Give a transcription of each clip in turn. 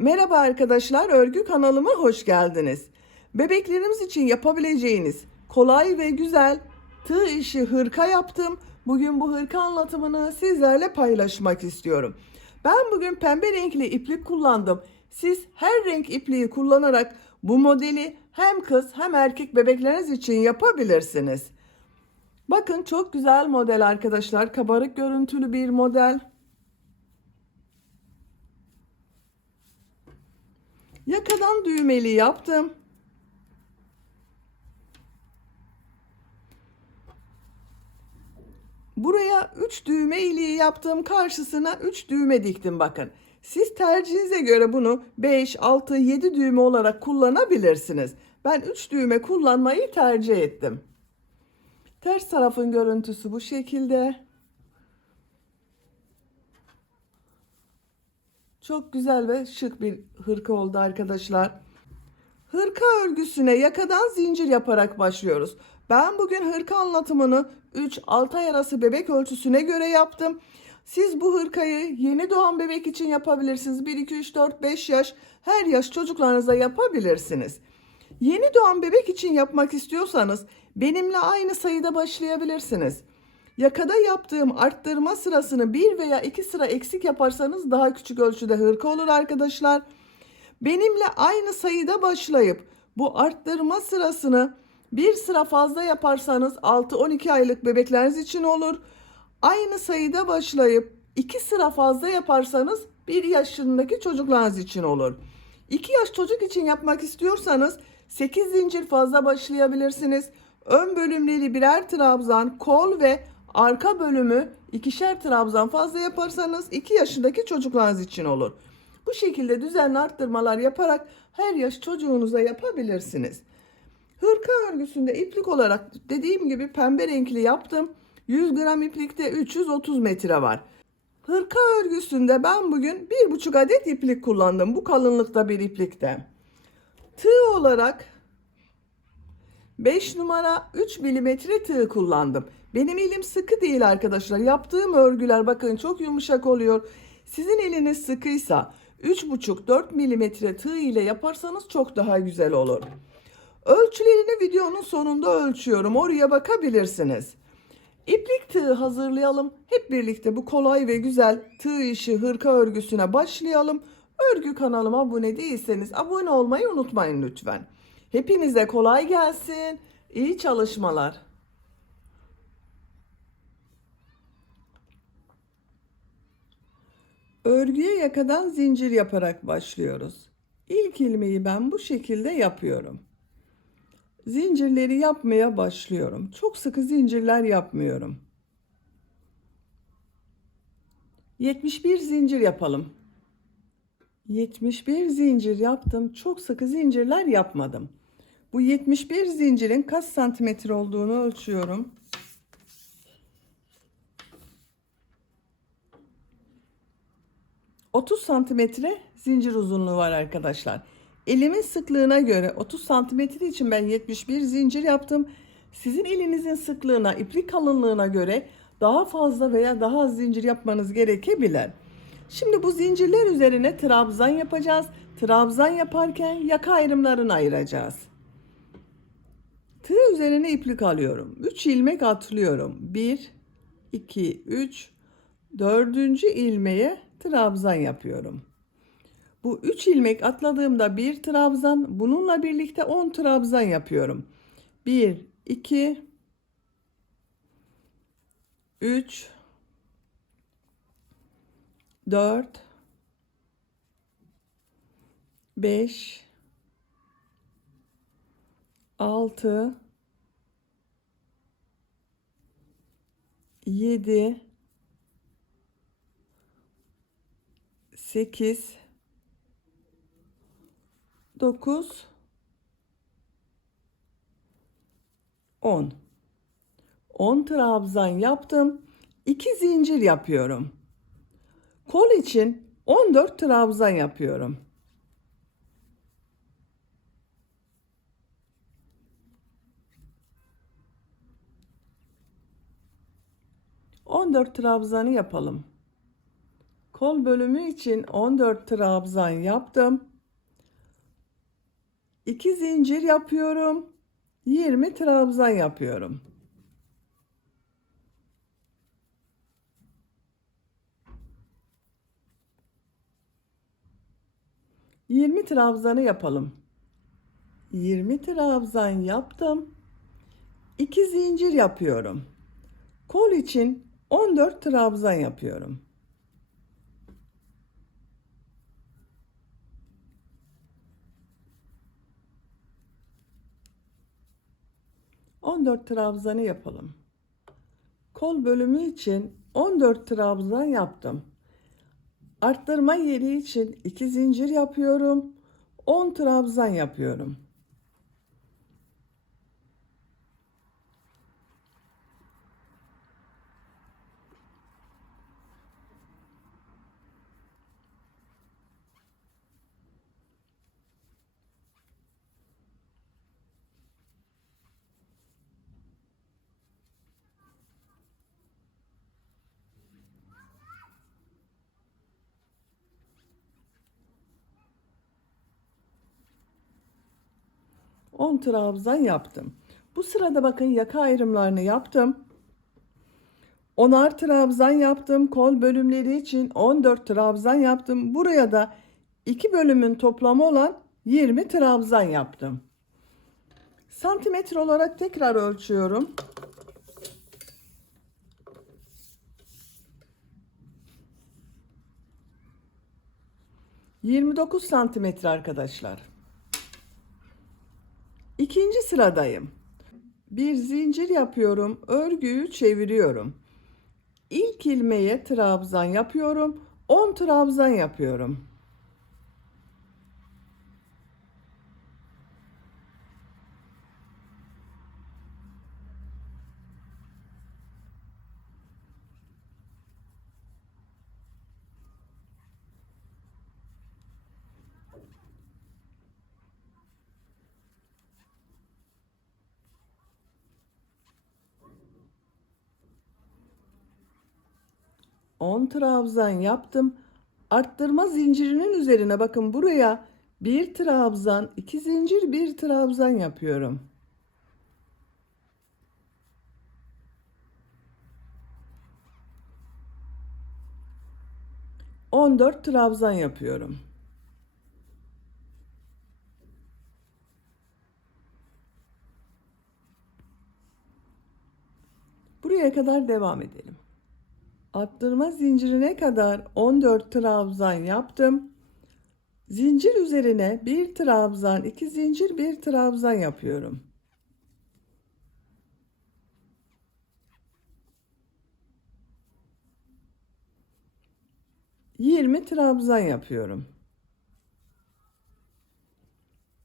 Merhaba arkadaşlar, örgü kanalıma hoş geldiniz. Bebeklerimiz için yapabileceğiniz kolay ve güzel tığ işi hırka yaptım. Bugün bu hırka anlatımını sizlerle paylaşmak istiyorum. Ben bugün pembe renkli iplik kullandım. Siz her renk ipliği kullanarak bu modeli hem kız hem erkek bebekleriniz için yapabilirsiniz. Bakın çok güzel model arkadaşlar. Kabarık görüntülü bir model. Yakadan düğmeli yaptım. Buraya 3 düğme iliği yaptım. Karşısına 3 düğme diktim bakın. Siz tercihinize göre bunu 5, 6, 7 düğme olarak kullanabilirsiniz. Ben 3 düğme kullanmayı tercih ettim. Ters tarafın görüntüsü bu şekilde. Çok güzel ve şık bir hırka oldu arkadaşlar. Hırka örgüsüne yakadan zincir yaparak başlıyoruz. Ben bugün hırka anlatımını 3-6 ay arası bebek ölçüsüne göre yaptım. Siz bu hırkayı yeni doğan bebek için yapabilirsiniz. 1, 2, 3, 4, 5 yaş her yaş çocuklarınıza yapabilirsiniz. Yeni doğan bebek için yapmak istiyorsanız benimle aynı sayıda başlayabilirsiniz. Yakada yaptığım arttırma sırasını 1 veya 2 sıra eksik yaparsanız daha küçük ölçüde hırka olur arkadaşlar. Benimle aynı sayıda başlayıp bu arttırma sırasını bir sıra fazla yaparsanız 6-12 aylık bebekleriniz için olur. Aynı sayıda başlayıp 2 sıra fazla yaparsanız 1 yaşındaki çocuklarınız için olur. 2 yaş çocuk için yapmak istiyorsanız 8 zincir fazla başlayabilirsiniz. Ön bölümleri birer trabzan, kol ve arka bölümü ikişer trabzan fazla yaparsanız 2 yaşındaki çocuklarınız için olur. Bu şekilde düzenli arttırmalar yaparak her yaş çocuğunuza yapabilirsiniz. Hırka örgüsünde iplik olarak dediğim gibi pembe renkli yaptım. 100 gram iplikte 330 metre var. Hırka örgüsünde ben bugün 1,5 adet iplik kullandım. Bu kalınlıkta bir iplikte. Tığ olarak 5 numara 3 milimetre tığ kullandım. Benim elim sıkı değil arkadaşlar. Yaptığım örgüler bakın çok yumuşak oluyor. Sizin eliniz sıkıysa 3,5-4 milimetre tığ ile yaparsanız çok daha güzel olur. Ölçülerini videonun sonunda ölçüyorum. Oraya bakabilirsiniz. İplik tığı hazırlayalım. Hep birlikte bu kolay ve güzel tığ işi hırka örgüsüne başlayalım. Örgü kanalıma abone değilseniz abone olmayı unutmayın lütfen. Hepinize kolay gelsin. İyi çalışmalar. Örgüye yakadan zincir yaparak başlıyoruz. İlk ilmeği ben bu şekilde yapıyorum. Zincirleri yapmaya başlıyorum. Çok sıkı zincirler yapmıyorum. 71 zincir yapalım. 71 zincir yaptım. Çok sıkı zincirler yapmadım. Bu 71 zincirin kaç santimetre olduğunu ölçüyorum. 30 santimetre zincir uzunluğu var arkadaşlar. Elimin sıklığına göre 30 santimetre için ben 71 zincir yaptım. Sizin elinizin sıklığına, iplik kalınlığına göre daha fazla veya daha az zincir yapmanız gerekebilir. Şimdi bu zincirler üzerine trabzan yapacağız. Trabzan yaparken yaka ayrımlarını ayıracağız. Tığ üzerine iplik alıyorum. 3 ilmek atlıyorum. 1, 2, 3, 4. ilmeğe trabzan yapıyorum. Bu 3 ilmek atladığımda bir trabzan, bununla birlikte 10 trabzan yapıyorum. 1, 2, 3, 4, 5, 6, 7, 8, 9, 10. 10 trabzan yaptım. 2 zincir yapıyorum. Kol için 14 trabzan yapıyorum. 14 trabzanı yapalım. Kol bölümü için 14 trabzan yaptım. 2 zincir yapıyorum. 20 trabzan yapıyorum. Yirmi trabzanı yapalım. 20 trabzan yaptım. 2 zincir yapıyorum. Kol için 14 trabzan yapıyorum. 14 trabzanı yapalım. Kol bölümü için 14 trabzan yaptım. Arttırma yeri için 2 zincir yapıyorum. 10 trabzan yapıyorum. On trabzan yaptım. Bu sırada bakın yaka ayrımlarını yaptım. 10'ar trabzan yaptım. Kol bölümleri için 14 trabzan yaptım. Buraya da 2 bölümün toplamı olan 20 trabzan yaptım. Santimetre olarak tekrar ölçüyorum. 29 santimetre arkadaşlar. İkinci sıradayım. Bir zincir yapıyorum. Örgüyü çeviriyorum. İlk ilmeğe trabzan yapıyorum. 10 trabzan yapıyorum. On trabzan yaptım. Arttırma zincirinin üzerine bakın buraya bir trabzan, 2 zincir, bir trabzan yapıyorum. On dört trabzan yapıyorum. Buraya kadar devam edelim. Arttırma zincirine kadar 14 trabzan yaptım. Zincir üzerine bir trabzan, 2 zincir, bir trabzan yapıyorum. Yirmi trabzan yapıyorum.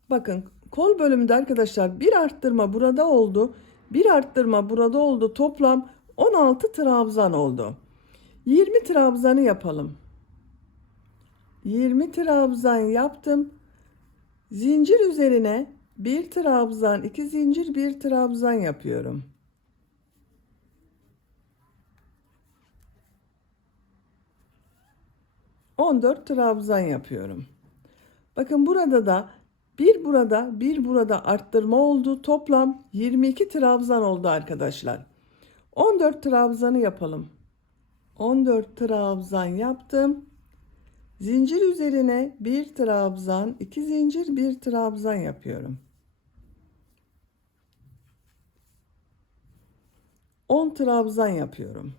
Bakın kol bölümünde arkadaşlar bir arttırma burada oldu. Bir arttırma burada oldu. Toplam 16 trabzan oldu. 20 trabzanı yapalım. 20 trabzan yaptım. Zincir üzerine bir trabzan, 2 zincir, bir trabzan yapıyorum. On dört trabzan yapıyorum. Bakın burada da bir burada arttırma oldu. Toplam 22 trabzan oldu arkadaşlar. 14 trabzanı yapalım. 14 trabzan yaptım. Zincir üzerine bir trabzan, 2 zincir, bir trabzan yapıyorum. 10 trabzan yapıyorum.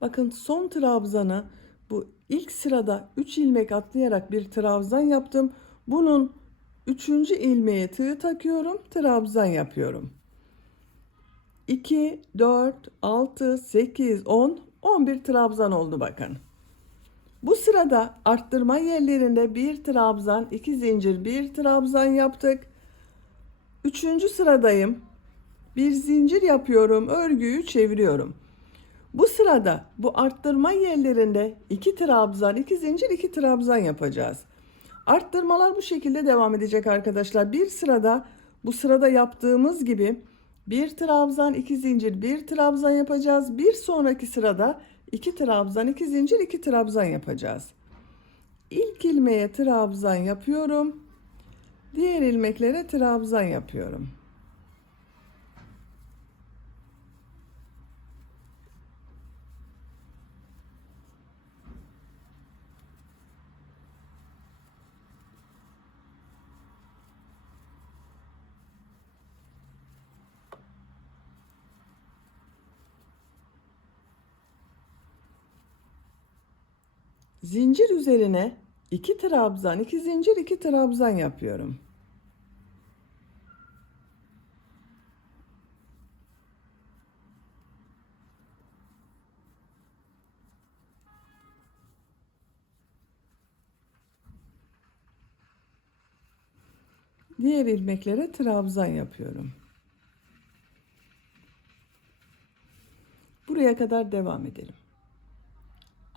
Bakın son trabzanı bu ilk sırada 3 ilmek atlayarak bir trabzan yaptım. Bunun 3. ilmeğe tığ takıyorum, trabzan yapıyorum. 2, 4, 6, 8, 10, 11 trabzan oldu bakın. Bu sırada arttırma yerlerinde bir trabzan, 2 zincir, bir trabzan yaptık. Üçüncü sıradayım. Bir zincir yapıyorum, örgüyü çeviriyorum. Bu sırada bu arttırma yerlerinde 2 trabzan, 2 zincir, 2 trabzan yapacağız. Arttırmalar bu şekilde devam edecek arkadaşlar. Bir sırada bu sırada yaptığımız gibi bir trabzan, 2 zincir, bir trabzan yapacağız. Bir sonraki sırada 2 trabzan, 2 zincir, 2 trabzan yapacağız. İlk ilmeğe trabzan yapıyorum. Diğer ilmeklere trabzan yapıyorum. Zincir üzerine 2 trabzan, 2 zincir, 2 trabzan yapıyorum. Diğer ilmeklere trabzan yapıyorum. Buraya kadar devam edelim.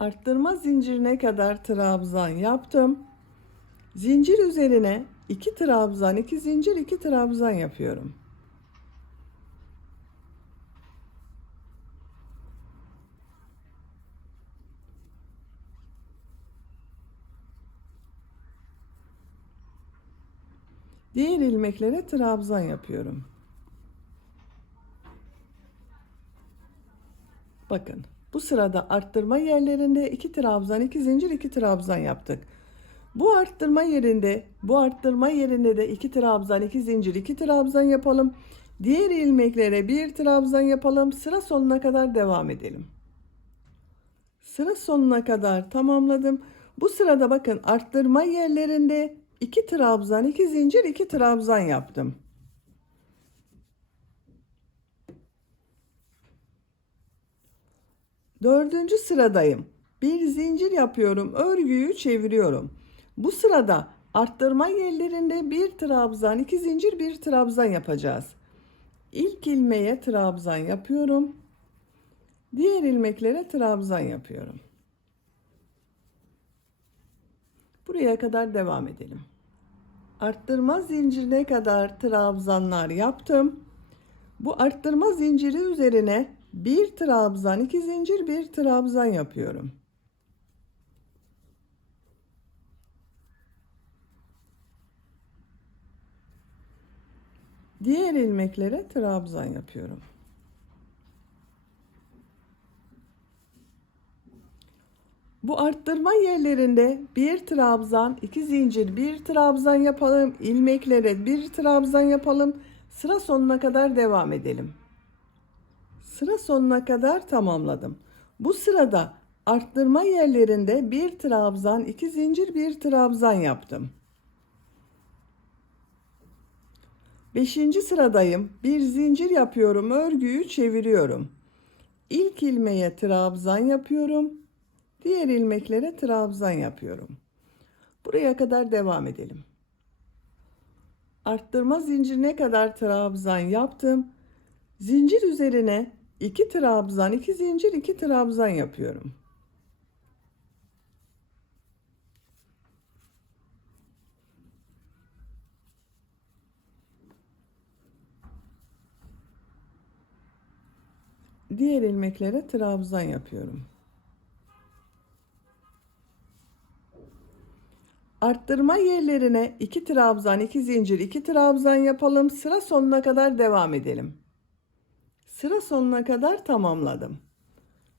Arttırma zincirine kadar trabzan yaptım. Zincir üzerine 2 trabzan, 2 zincir, 2 trabzan yapıyorum. Diğer ilmeklere trabzan yapıyorum. Bakın, bu sırada arttırma yerlerinde 2 trabzan, 2 zincir, 2 trabzan yaptık. Bu arttırma yerinde de 2 trabzan, 2 zincir, 2 trabzan yapalım. Diğer ilmeklere bir trabzan yapalım. Sıra sonuna kadar devam edelim. Sıra sonuna kadar tamamladım. Bu sırada bakın arttırma yerlerinde 2 trabzan, 2 zincir, 2 trabzan yaptım. Dördüncü sıradayım. Bir zincir yapıyorum, örgüyü çeviriyorum. Bu sırada arttırma yerlerinde bir trabzan, 2 zincir, bir trabzan yapacağız. İlk ilmeğe trabzan yapıyorum. Diğer ilmeklere trabzan yapıyorum. Buraya kadar devam edelim. Arttırma zincirine kadar trabzanlar yaptım. Bu arttırma zinciri üzerine bir trabzan, 2 zincir, bir trabzan yapıyorum. Diğer ilmeklere trabzan yapıyorum. Bu arttırma yerlerinde bir trabzan, 2 zincir, bir trabzan yapalım. İlmeklere bir trabzan yapalım. Sıra sonuna kadar devam edelim. Sıra sonuna kadar tamamladım. Bu sırada arttırma yerlerinde bir trabzan, 2 zincir, bir trabzan yaptım. 5. sıradayım. Bir zincir yapıyorum, örgüyü çeviriyorum. İlk ilmeğe trabzan yapıyorum. Diğer ilmeklere trabzan yapıyorum. Buraya kadar devam edelim. Arttırma zincirine kadar trabzan yaptım. Zincir üzerine 2 trabzan, 2 zincir, 2 trabzan yapıyorum. Diğer ilmeklere trabzan yapıyorum. Arttırma yerlerine 2 trabzan, 2 zincir, 2 trabzan yapalım. Sıra sonuna kadar devam edelim. Sıra sonuna kadar tamamladım.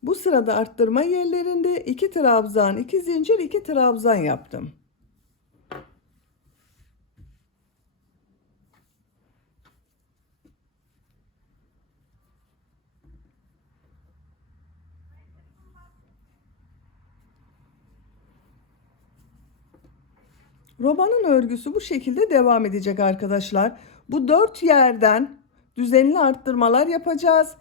Bu sırada arttırma yerlerinde 2 trabzan, 2 zincir, 2 trabzan yaptım. Romanın örgüsü bu şekilde devam edecek arkadaşlar. Bu 4 yerden düzenli arttırmalar yapacağız.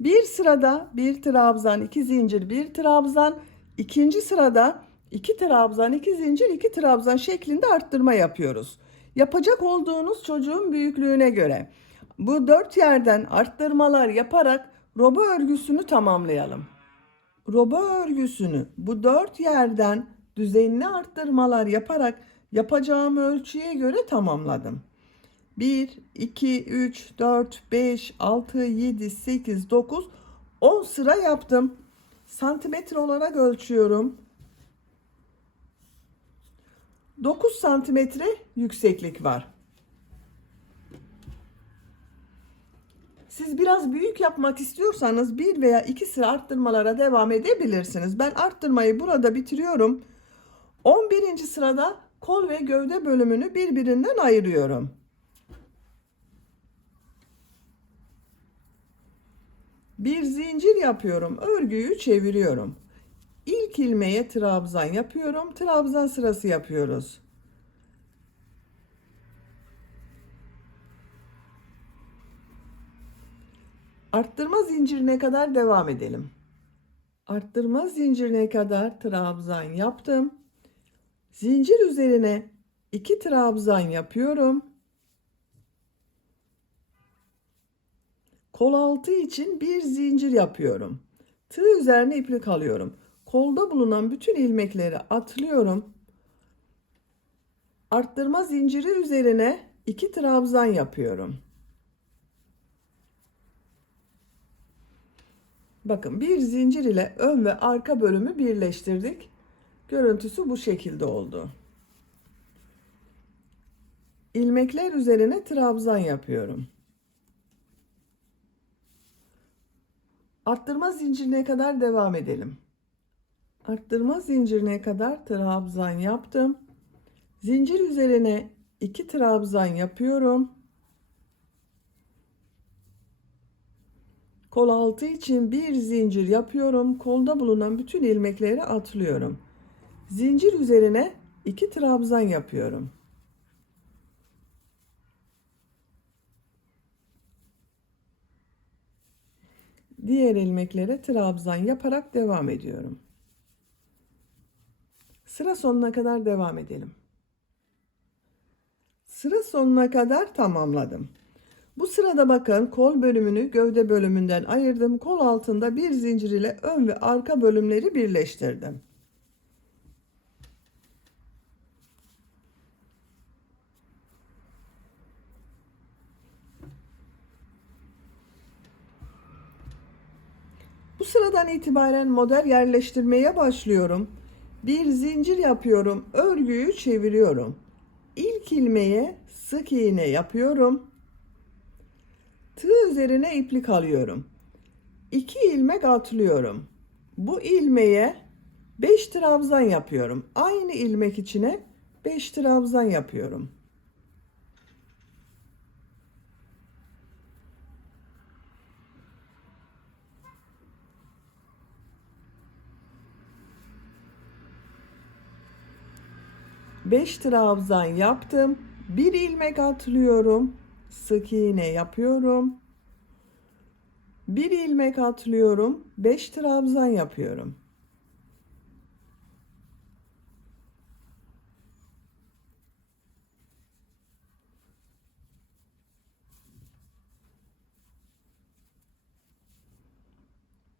Bir sırada bir trabzan, 2 zincir, bir trabzan. İkinci sırada 2 trabzan, 2 zincir, 2 trabzan şeklinde arttırma yapıyoruz. Yapacak olduğunuz çocuğun büyüklüğüne göre bu 4 yerden arttırmalar yaparak roba örgüsünü tamamlayalım. Roba örgüsünü bu 4 yerden düzenli arttırmalar yaparak yapacağım ölçüye göre tamamladım. 1, 2, 3, 4, 5, 6, 7, 8, 9, 10 sıra yaptım. Santimetre olarak ölçüyorum. 9 santimetre yükseklik var. Siz biraz büyük yapmak istiyorsanız 1 veya 2 sıra arttırmalara devam edebilirsiniz. Ben arttırmayı burada bitiriyorum. 11. sırada kol ve gövde bölümünü birbirinden ayırıyorum. Bir zincir yapıyorum. Örgüyü çeviriyorum. İlk ilmeğe trabzan yapıyorum. Trabzan sırası yapıyoruz. Arttırma zincirine kadar devam edelim. Arttırma zincirine kadar trabzan yaptım. Zincir üzerine 2 trabzan yapıyorum. Kol altı için bir zincir yapıyorum. Tığ üzerine iplik alıyorum. Kolda bulunan bütün ilmekleri atlıyorum. Arttırma zinciri üzerine 2 trabzan yapıyorum. Bakın bir zincir ile ön ve arka bölümü birleştirdik. Görüntüsü bu şekilde oldu. İlmekler üzerine trabzan yapıyorum. Arttırma zincirine kadar devam edelim. Arttırma zincirine kadar trabzan yaptım. Zincir üzerine 2 trabzan yapıyorum. Kol altı için bir zincir yapıyorum. Kolda bulunan bütün ilmekleri atlıyorum. Zincir üzerine 2 trabzan yapıyorum. Diğer ilmeklere trabzan yaparak devam ediyorum. Sıra sonuna kadar devam edelim. Sıra sonuna kadar tamamladım. Bu sırada bakın kol bölümünü gövde bölümünden ayırdım. Kol altında bir zincir ile ön ve arka bölümleri birleştirdim. Bu sıradan itibaren model yerleştirmeye başlıyorum. Bir zincir yapıyorum. Örgüyü çeviriyorum. İlk ilmeğe sık iğne yapıyorum. Tığ üzerine iplik alıyorum. 2 ilmek atlıyorum. Bu ilmeğe 5 trabzan yapıyorum. Aynı ilmek içine 5 trabzan yapıyorum. Beş trabzan yaptım. Bir ilmek atlıyorum. Sık iğne yapıyorum. Bir ilmek atlıyorum. 5 trabzan yapıyorum.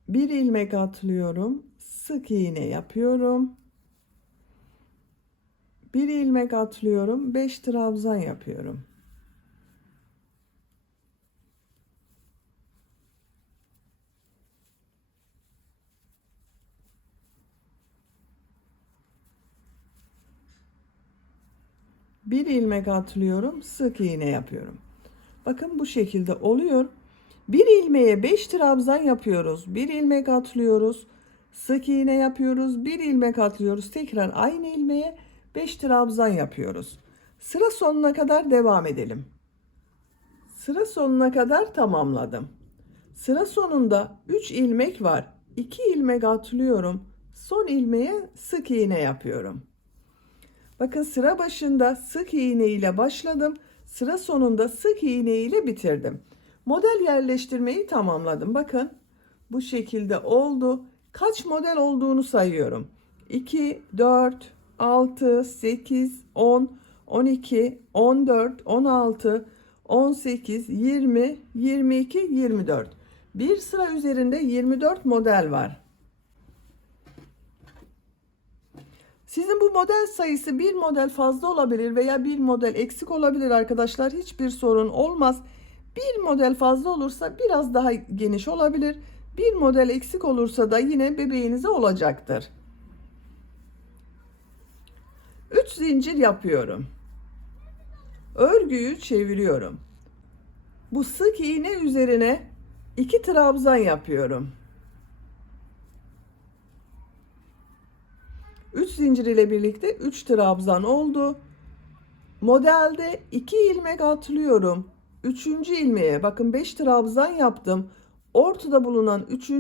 Bir ilmek atlıyorum. Sık iğne yapıyorum. Bir ilmek atlıyorum. 5 trabzan yapıyorum. Bir ilmek atlıyorum. Sık iğne yapıyorum. Bakın bu şekilde oluyor. Bir ilmeğe 5 trabzan yapıyoruz. Bir ilmek atlıyoruz. Sık iğne yapıyoruz. Bir ilmek atlıyoruz. Tekrar aynı ilmeğe 5 trabzan yapıyoruz. Sıra sonuna kadar devam edelim. Sıra sonuna kadar tamamladım. Sıra sonunda 3 ilmek var. 2 ilmek atlıyorum. Son ilmeğe sık iğne yapıyorum. Bakın sıra başında sık iğne ile başladım. Sıra sonunda sık iğne ile bitirdim. Model yerleştirmeyi tamamladım. Bakın bu şekilde oldu. Kaç model olduğunu sayıyorum. 2, 4, 6, 8, 10, 12, 14, 16, 18, 20, 22, 24. Bir sıra üzerinde 24 model var. Sizin bu model sayısı bir model fazla olabilir veya bir model eksik olabilir arkadaşlar. Hiçbir sorun olmaz. Bir model fazla olursa biraz daha geniş olabilir. Bir model eksik olursa da yine bebeğinize olacaktır. 3 zincir yapıyorum. Örgüyü çeviriyorum. Bu sık iğne üzerine 2 trabzan yapıyorum. 3 zincir ile birlikte 3 trabzan oldu. Modelde 2 ilmek atlıyorum. 3. ilmeğe bakın 5 trabzan yaptım. Ortada bulunan 3.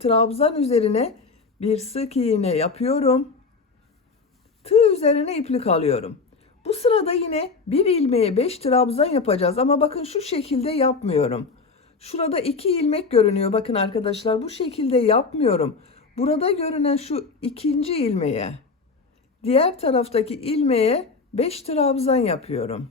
trabzan üzerine bir sık iğne yapıyorum. Tığ üzerine iplik alıyorum. Bu sırada yine bir ilmeğe 5 trabzan yapacağız ama bakın şu şekilde yapmıyorum. Şurada 2 ilmek görünüyor. Bakın arkadaşlar bu şekilde yapmıyorum. Burada görünen şu ikinci ilmeğe, diğer taraftaki ilmeğe 5 trabzan yapıyorum.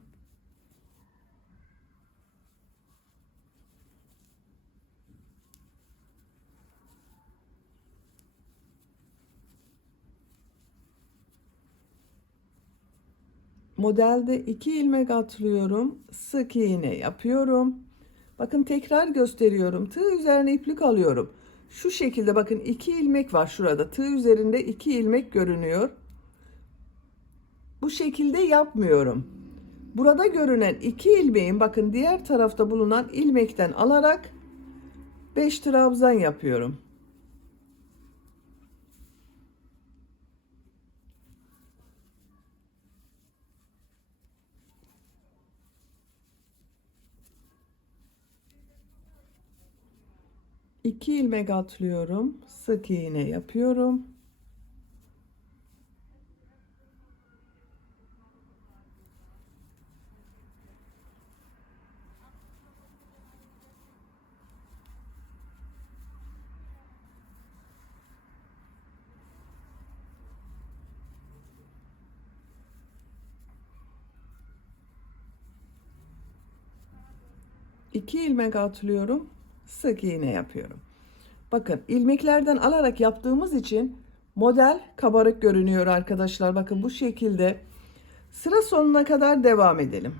Modelde 2 ilmek atlıyorum. Sık iğne yapıyorum. Bakın tekrar gösteriyorum. Tığ üzerine iplik alıyorum. Şu şekilde bakın 2 ilmek var şurada. Tığ üzerinde 2 ilmek görünüyor. Bu şekilde yapmıyorum. Burada görünen 2 ilmeğin bakın diğer tarafta bulunan ilmekten alarak 5 trabzan yapıyorum. İki ilmek atlıyorum. Sık iğne yapıyorum. İki ilmek atlıyorum. Sık iğne yapıyorum. Bakın ilmeklerden alarak yaptığımız için model kabarık görünüyor arkadaşlar. Bakın bu şekilde sıra sonuna kadar devam edelim.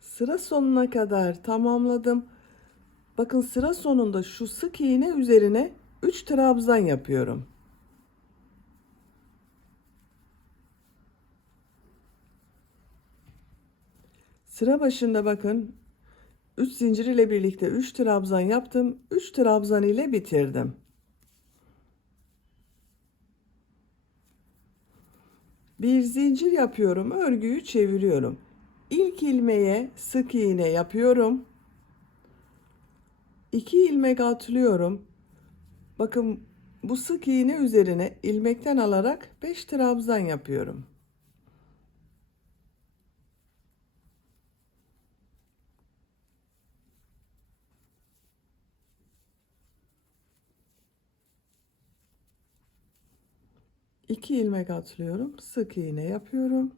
Sıra sonuna kadar tamamladım. Bakın sıra sonunda şu sık iğne üzerine 3 trabzan yapıyorum. Sıra başında bakın 3 zincir ile birlikte 3 trabzan yaptım. 3 trabzan ile bitirdim. Bir zincir yapıyorum. Örgüyü çeviriyorum. İlk ilmeğe sık iğne yapıyorum. 2 ilmek atlıyorum. Bakın bu sık iğne üzerine ilmekten alarak 5 trabzan yapıyorum. İki ilmek atlıyorum. Sık iğne yapıyorum.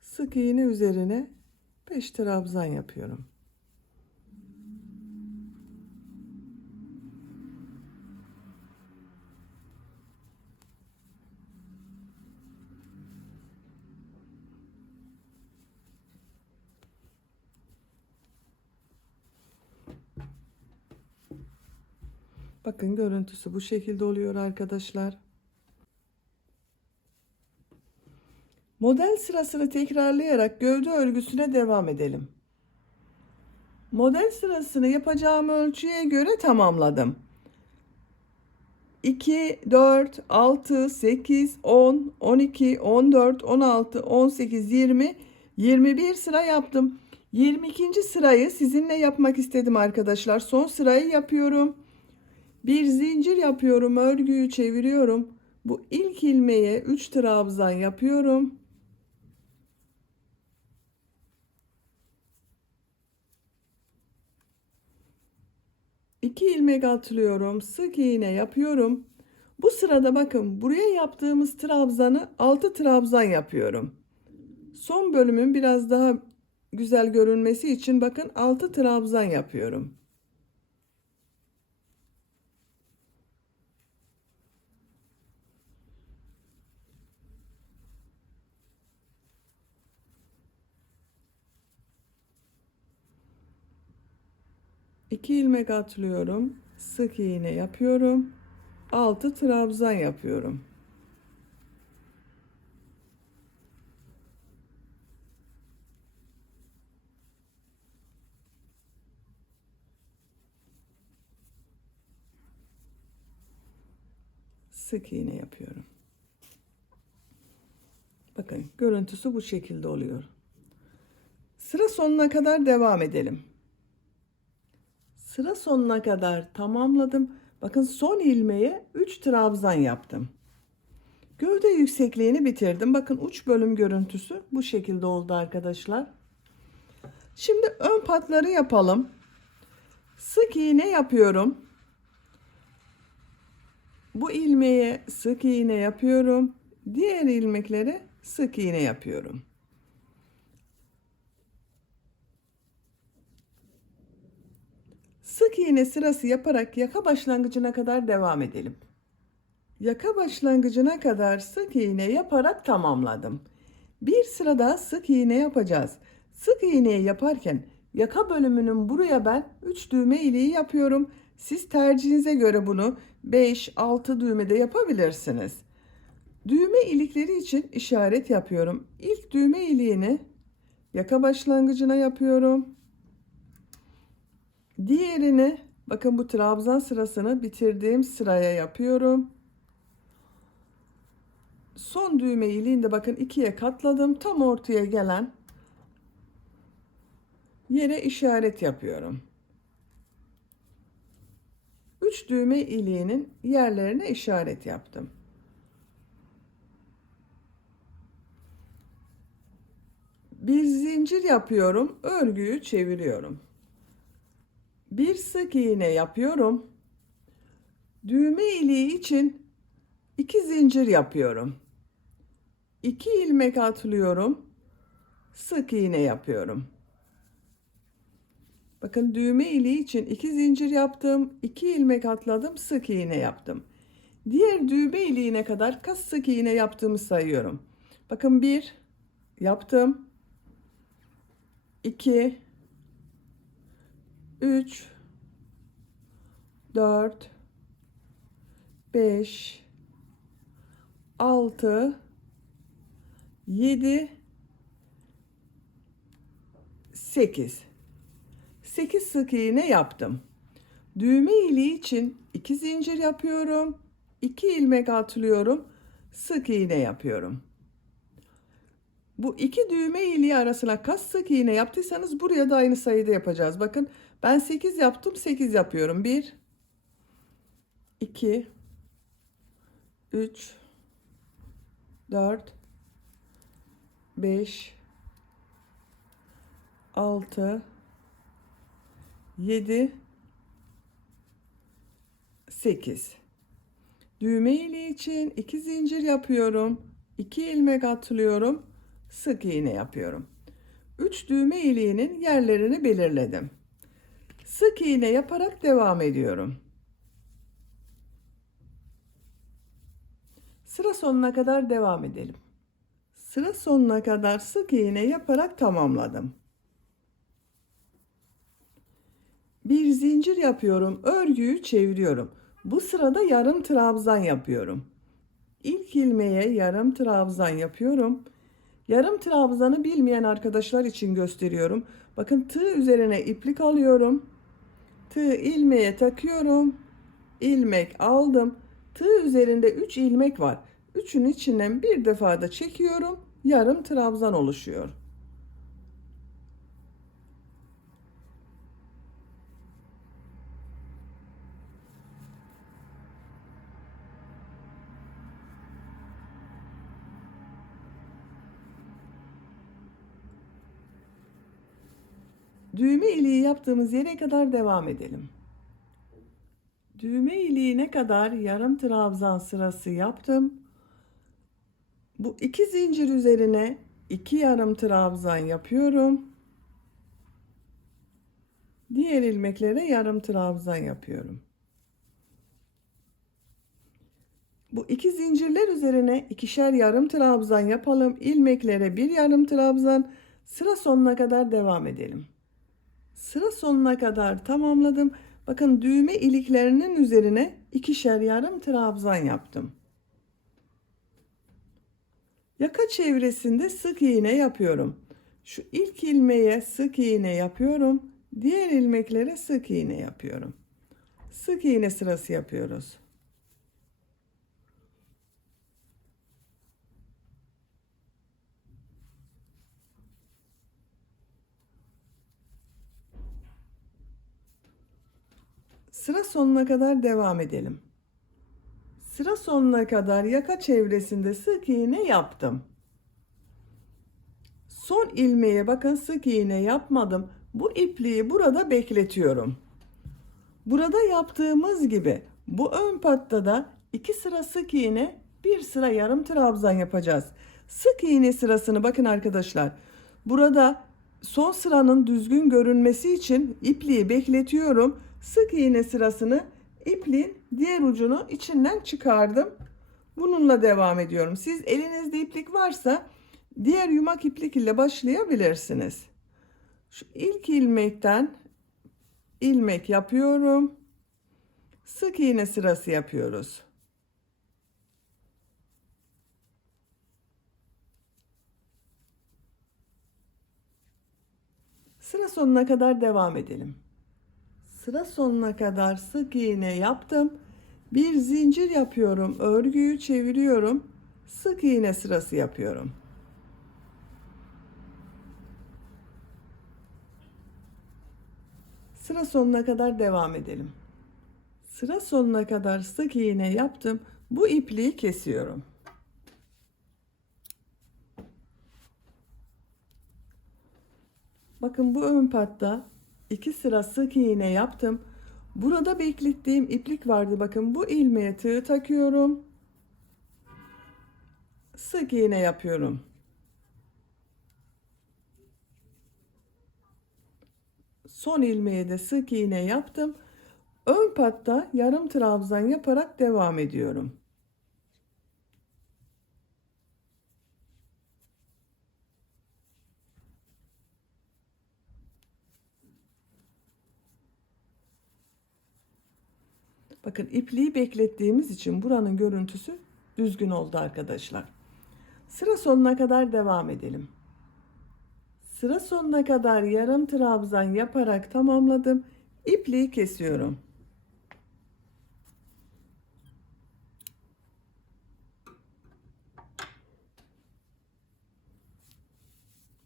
Sık iğne üzerine 5 trabzan yapıyorum. Bakın görüntüsü bu şekilde oluyor arkadaşlar. Model sırasını tekrarlayarak gövde örgüsüne devam edelim. Model sırasını yapacağım ölçüye göre tamamladım. 2, 4, 6, 8, 10, 12, 14, 16, 18, 20, 21 sıra yaptım. 22. sırayı sizinle yapmak istedim arkadaşlar. Son sırayı yapıyorum. Bir zincir yapıyorum. Örgüyü çeviriyorum. Bu ilk ilmeğe 3 trabzan yapıyorum. 2 ilmek atlıyorum. Sık iğne yapıyorum. Bu sırada bakın buraya yaptığımız trabzanı 6 trabzan yapıyorum. Son bölümün biraz daha güzel görünmesi için bakın 6 trabzan yapıyorum. İki ilmek atlıyorum. Sık iğne yapıyorum. 6 trabzan yapıyorum. Sık iğne yapıyorum. Bakın görüntüsü bu şekilde oluyor. Sıra sonuna kadar devam edelim. Sıra sonuna kadar tamamladım. Bakın son ilmeğe 3 trabzan yaptım. Gövde yüksekliğini bitirdim. Bakın uç bölüm görüntüsü bu şekilde oldu arkadaşlar. Şimdi ön patları yapalım. Sık iğne yapıyorum. Bu ilmeğe sık iğne yapıyorum. Diğer ilmeklere sık iğne yapıyorum. Sık iğne sırası yaparak yaka başlangıcına kadar devam edelim. Yaka başlangıcına kadar sık iğne yaparak tamamladım. Bir sıra daha sık iğne yapacağız. Sık iğneyi yaparken yaka bölümünün buraya ben 3 düğme iliği yapıyorum. Siz tercihinize göre bunu 5-6 düğmede yapabilirsiniz. Düğme ilikleri için işaret yapıyorum. İlk düğme iliğini yaka başlangıcına yapıyorum. Diğerini bakın bu trabzan sırasını bitirdiğim sıraya yapıyorum. Son düğme iliğini de bakın ikiye katladım. Tam ortaya gelen yere işaret yapıyorum. 3 düğme iliğinin yerlerine işaret yaptım. Bir zincir yapıyorum. Örgüyü çeviriyorum. Bir sık iğne yapıyorum. Düğme iliği için 2 zincir yapıyorum. 2 ilmek atlıyorum. Sık iğne yapıyorum. Bakın düğme iliği için 2 zincir yaptım. 2 ilmek atladım. Sık iğne yaptım. Diğer düğme iliğine kadar kaç sık iğne yaptığımı sayıyorum. Bakın 1 yaptım. 2 3 4 5 6 7 8 8 sık iğne yaptım. Düğme iliği için 2 zincir yapıyorum. 2 ilmek atlıyorum. Sık iğne yapıyorum. Bu iki düğme iliği arasına kaç sık iğne yaptıysanız buraya da aynı sayıda yapacağız. Bakın ben 8 yaptım, 8 yapıyorum. 1 2 3 4 5 6 7 8 düğme iliği için 2 zincir yapıyorum. 2 ilmek atlıyorum. Sık iğne yapıyorum. 3 düğme iliğinin yerlerini belirledim. Sık iğne yaparak devam ediyorum. Sıra sonuna kadar devam edelim. Sıra sonuna kadar sık iğne yaparak tamamladım. Bir zincir yapıyorum, örgüyü çeviriyorum. Bu sırada yarım trabzan yapıyorum. İlk ilmeğe yarım trabzan yapıyorum. Yarım trabzanı bilmeyen arkadaşlar için gösteriyorum. Bakın tığ üzerine iplik alıyorum. Tığ ilmeğe takıyorum. İlmek aldım. Tığ üzerinde 3 ilmek var. Üçün içinden bir defa da çekiyorum. Yarım trabzan oluşuyor. Düğme iliği yaptığımız yere kadar devam edelim. Düğme iliğine kadar yarım trabzan sırası yaptım. Bu iki zincir üzerine 2 yarım trabzan yapıyorum. Diğer ilmeklere yarım trabzan yapıyorum. Bu iki zincirler üzerine ikişer yarım trabzan yapalım. İlmeklere bir yarım trabzan. Sıra sonuna kadar devam edelim. Sıra sonuna kadar tamamladım. Bakın düğme iliklerinin üzerine ikişer yarım trabzan yaptım. Yaka çevresinde sık iğne yapıyorum. Şu ilk ilmeğe sık iğne yapıyorum. Diğer ilmeklere sık iğne yapıyorum. Sık iğne sırası yapıyoruz. Sıra sonuna kadar devam edelim. Sıra sonuna kadar yaka çevresinde sık iğne yaptım. Son ilmeğe bakın sık iğne yapmadım. Bu ipliği burada bekletiyorum. Burada yaptığımız gibi bu ön patta da 2 sıra sık iğne, 1 sıra yarım trabzan yapacağız. Sık iğne sırasını bakın arkadaşlar. Burada son sıranın düzgün görünmesi için ipliği bekletiyorum. Sık iğne sırasını ipliğin diğer ucunu içinden çıkardım. Bununla devam ediyorum. Siz elinizde iplik varsa diğer yumak iplik ile başlayabilirsiniz. Şu ilk ilmekten ilmek yapıyorum. Sık iğne sırası yapıyoruz. Sıra sonuna kadar devam edelim. Sıra sonuna kadar sık iğne yaptım. Bir zincir yapıyorum. Örgüyü çeviriyorum. Sık iğne sırası yapıyorum. Sıra sonuna kadar devam edelim. Sıra sonuna kadar sık iğne yaptım. Bu ipliği kesiyorum. Bakın bu ön patta 2 sıra sık iğne yaptım. Burada beklettiğim iplik vardı. Bakın bu ilmeğe tığ takıyorum. Sık iğne yapıyorum. Son ilmeğe de sık iğne yaptım. Ön patta yarım trabzan yaparak devam ediyorum. Bakın ipliği beklettiğimiz için buranın görüntüsü düzgün oldu arkadaşlar. Sıra sonuna kadar devam edelim. Sıra sonuna kadar yarım trabzan yaparak tamamladım. İpliği kesiyorum.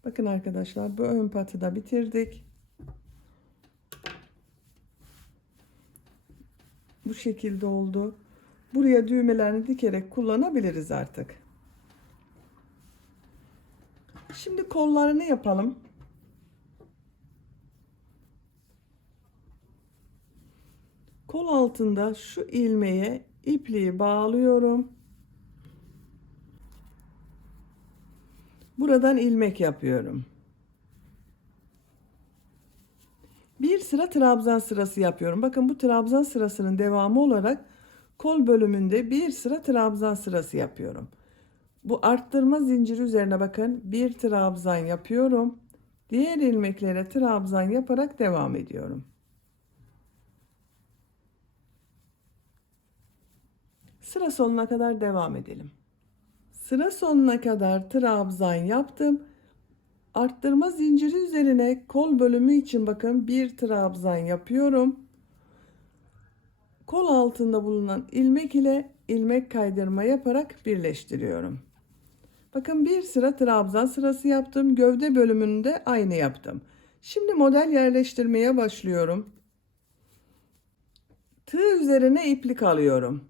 Bakın arkadaşlar bu ön patı da bitirdik. Bu şekilde oldu. Buraya düğmelerini dikerek kullanabiliriz artık. Şimdi kollarını yapalım. Kol altında şu ilmeğe ipliği bağlıyorum. Buradan ilmek yapıyorum. Bir sıra trabzan sırası yapıyorum. Bakın bu trabzan sırasının devamı olarak kol bölümünde bir sıra trabzan sırası yapıyorum. Bu arttırma zinciri üzerine bakın bir trabzan yapıyorum. Diğer ilmeklere trabzan yaparak devam ediyorum. Sıra sonuna kadar devam edelim. Sıra sonuna kadar trabzan yaptım. Arttırma zinciri üzerine kol bölümü için bakın bir trabzan yapıyorum. Kol altında bulunan ilmek ile ilmek kaydırma yaparak birleştiriyorum. Bakın bir sıra trabzan sırası yaptım. Gövde bölümünde aynı yaptım. Şimdi model yerleştirmeye başlıyorum. Tığ üzerine iplik alıyorum.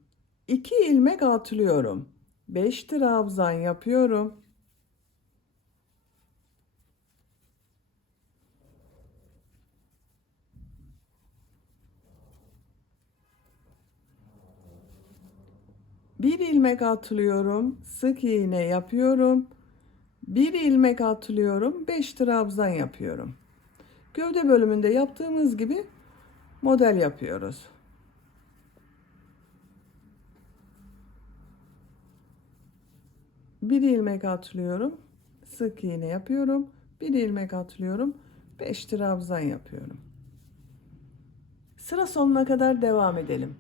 2 ilmek atlıyorum. 5 trabzan yapıyorum. Bir ilmek atlıyorum. Sık iğne yapıyorum. Bir ilmek atlıyorum, 5 trabzan yapıyorum. Gövde bölümünde yaptığımız gibi model yapıyoruz. Bir ilmek atlıyorum, sık iğne yapıyorum. Bir ilmek atlıyorum, 5 trabzan yapıyorum. Sıra sonuna kadar devam edelim.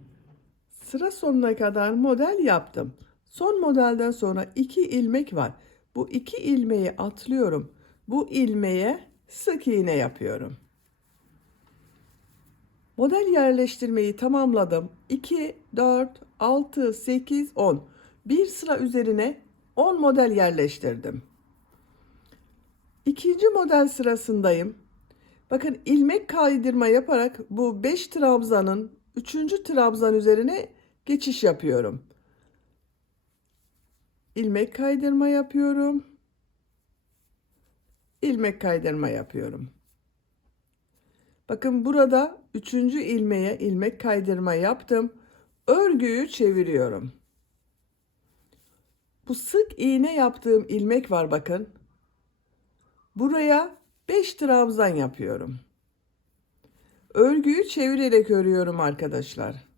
Sıra sonuna kadar model yaptım. Son modelden sonra 2 ilmek var. Bu 2 ilmeği atlıyorum. Bu ilmeğe sık iğne yapıyorum. Model yerleştirmeyi tamamladım. 2, 4, 6, 8, 10. Bir sıra üzerine 10 model yerleştirdim. İkinci model sırasındayım. Bakın ilmek kaydırma yaparak bu 5 trabzanın 3. trabzan üzerine geçiş yapıyorum. İlmek kaydırma yapıyorum. İlmek kaydırma yapıyorum. Bakın burada 3. ilmeğe ilmek kaydırma yaptım. Örgüyü çeviriyorum. Bu sık iğne yaptığım ilmek var bakın. Buraya 5 trabzan yapıyorum. Örgüyü çevirerek örüyorum arkadaşlar.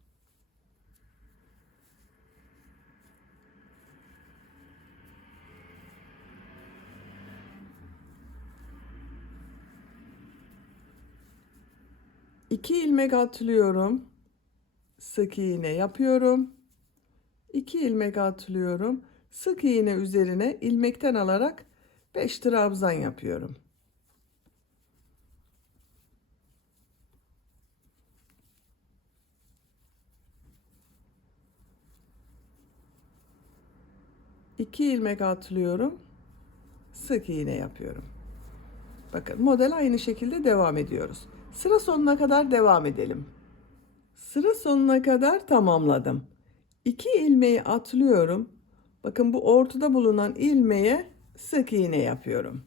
İki ilmek atlıyorum. Sık iğne yapıyorum. 2 ilmek atlıyorum. Sık iğne üzerine ilmekten alarak 5 trabzan yapıyorum. İki ilmek atlıyorum. Sık iğne yapıyorum. Bakın model aynı şekilde devam ediyoruz. Sıra sonuna kadar devam edelim. Sıra sonuna kadar tamamladım. 2 ilmeği atlıyorum. Bakın bu ortada bulunan ilmeğe sık iğne yapıyorum.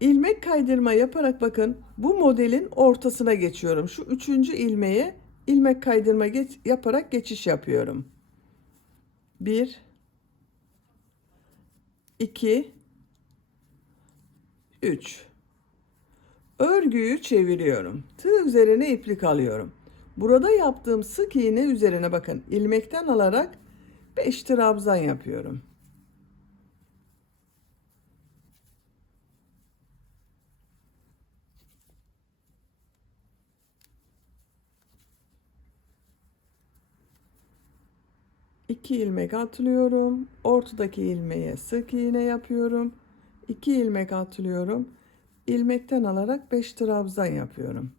İlmek kaydırma yaparak bakın bu modelin ortasına geçiyorum. Şu 3. ilmeğe ilmek kaydırma yaparak geçiş yapıyorum. 1 2 3. Örgüyü çeviriyorum. Tığ üzerine iplik alıyorum. Burada yaptığım sık iğne üzerine bakın ilmekten alarak 5 trabzan yapıyorum. İki ilmek atlıyorum. Ortadaki ilmeğe sık iğne yapıyorum. 2 ilmek atlıyorum. İlmekten alarak 5 trabzan yapıyorum.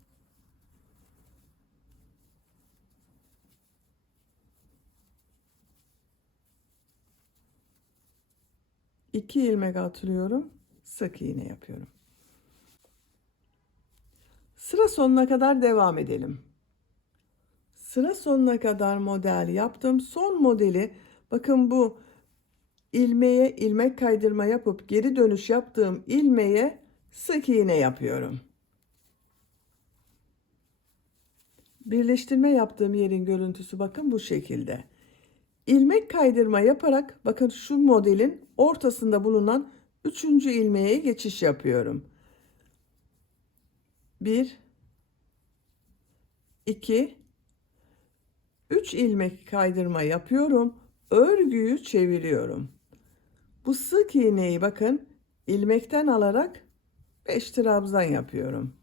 İki ilmek atlıyorum. Sık iğne yapıyorum. Sıra sonuna kadar devam edelim. Sıra sonuna kadar model yaptım. Son modeli bakın bu ilmeğe ilmek kaydırma yapıp geri dönüş yaptığım ilmeğe sık iğne yapıyorum. Birleştirme yaptığım yerin görüntüsü bakın bu şekilde. İlmek kaydırma yaparak bakın şu modelin ortasında bulunan 3. ilmeğe geçiş yapıyorum. 1 2 3 ilmek kaydırma yapıyorum. Örgüyü çeviriyorum. Bu sık iğneyi bakın ilmekten alarak 5 trabzan yapıyorum.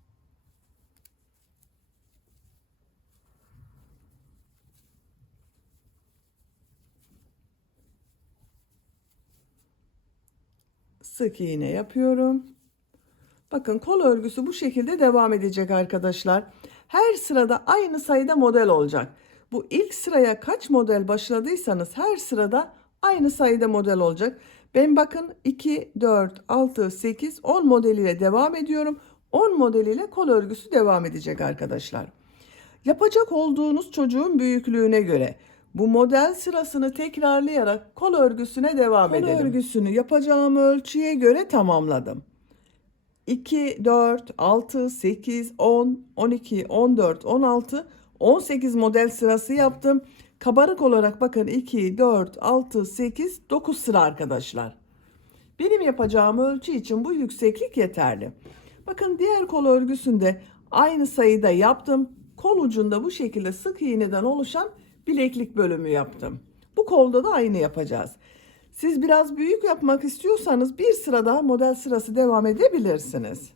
Sık iğne yapıyorum. Bakın kol örgüsü bu şekilde devam edecek arkadaşlar. Her sırada aynı sayıda model olacak. Bu ilk sıraya kaç model başladıysanız her sırada aynı sayıda model olacak. Ben bakın 2, 4, 6, 8, 10 modeliyle devam ediyorum. 10 modeliyle kol örgüsü devam edecek arkadaşlar. Yapacak olduğunuz çocuğun büyüklüğüne göre bu model sırasını tekrarlayarak kol örgüsüne devam edelim. Kol örgüsünü yapacağım ölçüye göre tamamladım. 2, 4, 6, 8, 10, 12, 14, 16, 18 model sırası yaptım. Kabarık olarak bakın 2, 4, 6, 8, 9 sıra arkadaşlar. Benim yapacağım ölçü için bu yükseklik yeterli. Bakın diğer kol örgüsünde aynı sayıda yaptım. Kol ucunda bu şekilde sık iğneden oluşan bileklik bölümü yaptım. Bu kolda da aynı yapacağız. Siz biraz büyük yapmak istiyorsanız bir sıra daha model sırası devam edebilirsiniz.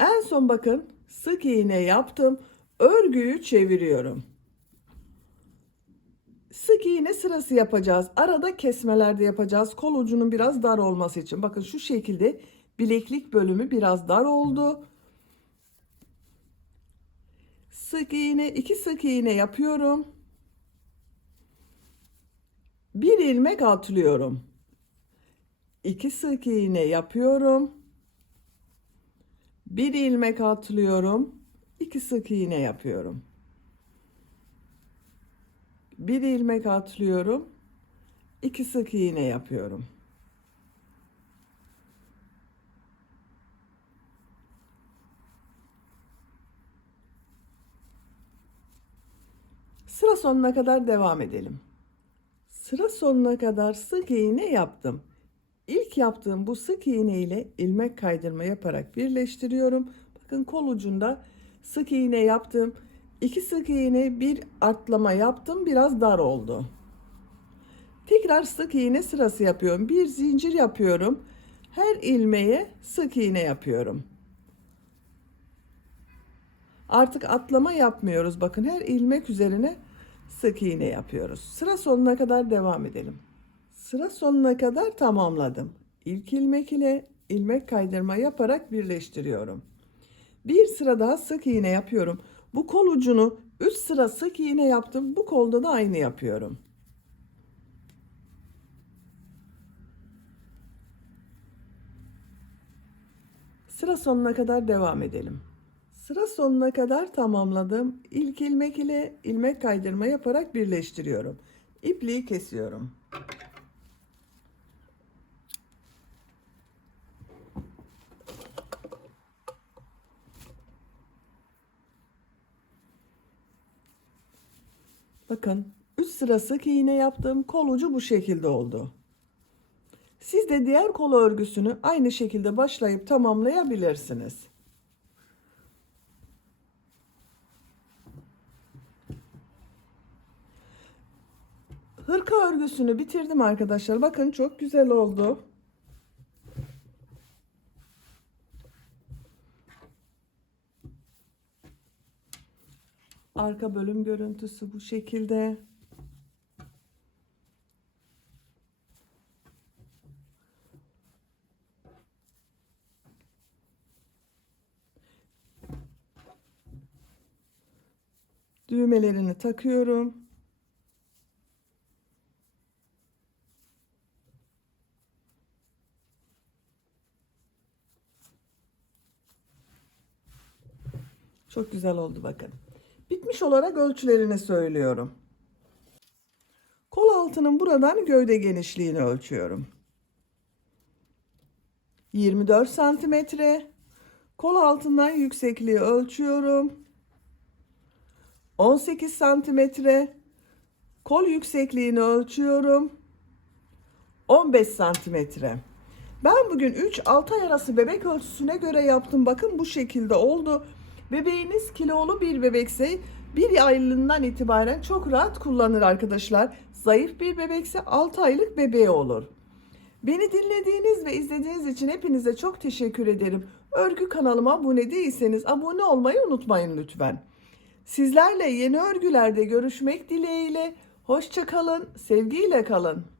En son bakın sık iğne yaptım. Örgüyü çeviriyorum. Sık iğne sırası yapacağız. Arada kesmeler de yapacağız. Kol ucunun biraz dar olması için. Bakın şu şekilde bileklik bölümü biraz dar oldu. Sık iğne, 2 sık iğne yapıyorum. Bir ilmek atlıyorum. 2 sık iğne yapıyorum. Bir ilmek atlıyorum. 2 sık iğne yapıyorum. Bir ilmek atlıyorum. 2 sık iğne yapıyorum. Sıra sonuna kadar devam edelim. Sıra sonuna kadar sık iğne yaptım. İlk yaptığım bu sık iğne ile ilmek kaydırma yaparak birleştiriyorum. Bakın kol ucunda sık iğne yaptım. 2 sık iğne, bir artlama yaptım. Biraz dar oldu. Tekrar sık iğne sırası yapıyorum. Bir zincir yapıyorum. Her ilmeğe sık iğne yapıyorum. Artık atlama yapmıyoruz. Bakın her ilmek üzerine sık iğne yapıyoruz. Sıra sonuna kadar devam edelim. Sıra sonuna kadar tamamladım. İlk ilmek ile ilmek kaydırma yaparak birleştiriyorum. Bir sıra daha sık iğne yapıyorum. Bu kol ucunu 3 sıra sık iğne yaptım. Bu kolda da aynı yapıyorum. Sıra sonuna kadar devam edelim. Sıra sonuna kadar tamamladım. İlk ilmek ile ilmek kaydırma yaparak birleştiriyorum. İpliği kesiyorum. Bakın 3 sıra sık iğne yaptım. Kol ucu bu şekilde oldu. Siz de diğer kol örgüsünü aynı şekilde başlayıp tamamlayabilirsiniz. Hırka örgüsünü bitirdim arkadaşlar. Bakın çok güzel oldu. Arka bölüm görüntüsü bu şekilde. Düğmelerini takıyorum. Çok güzel oldu bakın. Bitmiş olarak ölçülerini söylüyorum. Kol altının buradan gövde genişliğini ölçüyorum. 24 santimetre. Kol altından yüksekliği ölçüyorum. 18 santimetre. Kol yüksekliğini ölçüyorum. 15 santimetre. Ben bugün 3-6 ay arası bebek ölçüsüne göre yaptım. Bakın bu şekilde oldu. Bebeğiniz kilolu bir bebekse 1 aylığından itibaren çok rahat kullanır arkadaşlar. Zayıf bir bebekse 6 aylık bebeği olur. Beni dinlediğiniz ve izlediğiniz için hepinize çok teşekkür ederim. Örgü kanalıma abone değilseniz abone olmayı unutmayın lütfen. Sizlerle yeni örgülerde görüşmek dileğiyle. Hoşça kalın, sevgiyle kalın.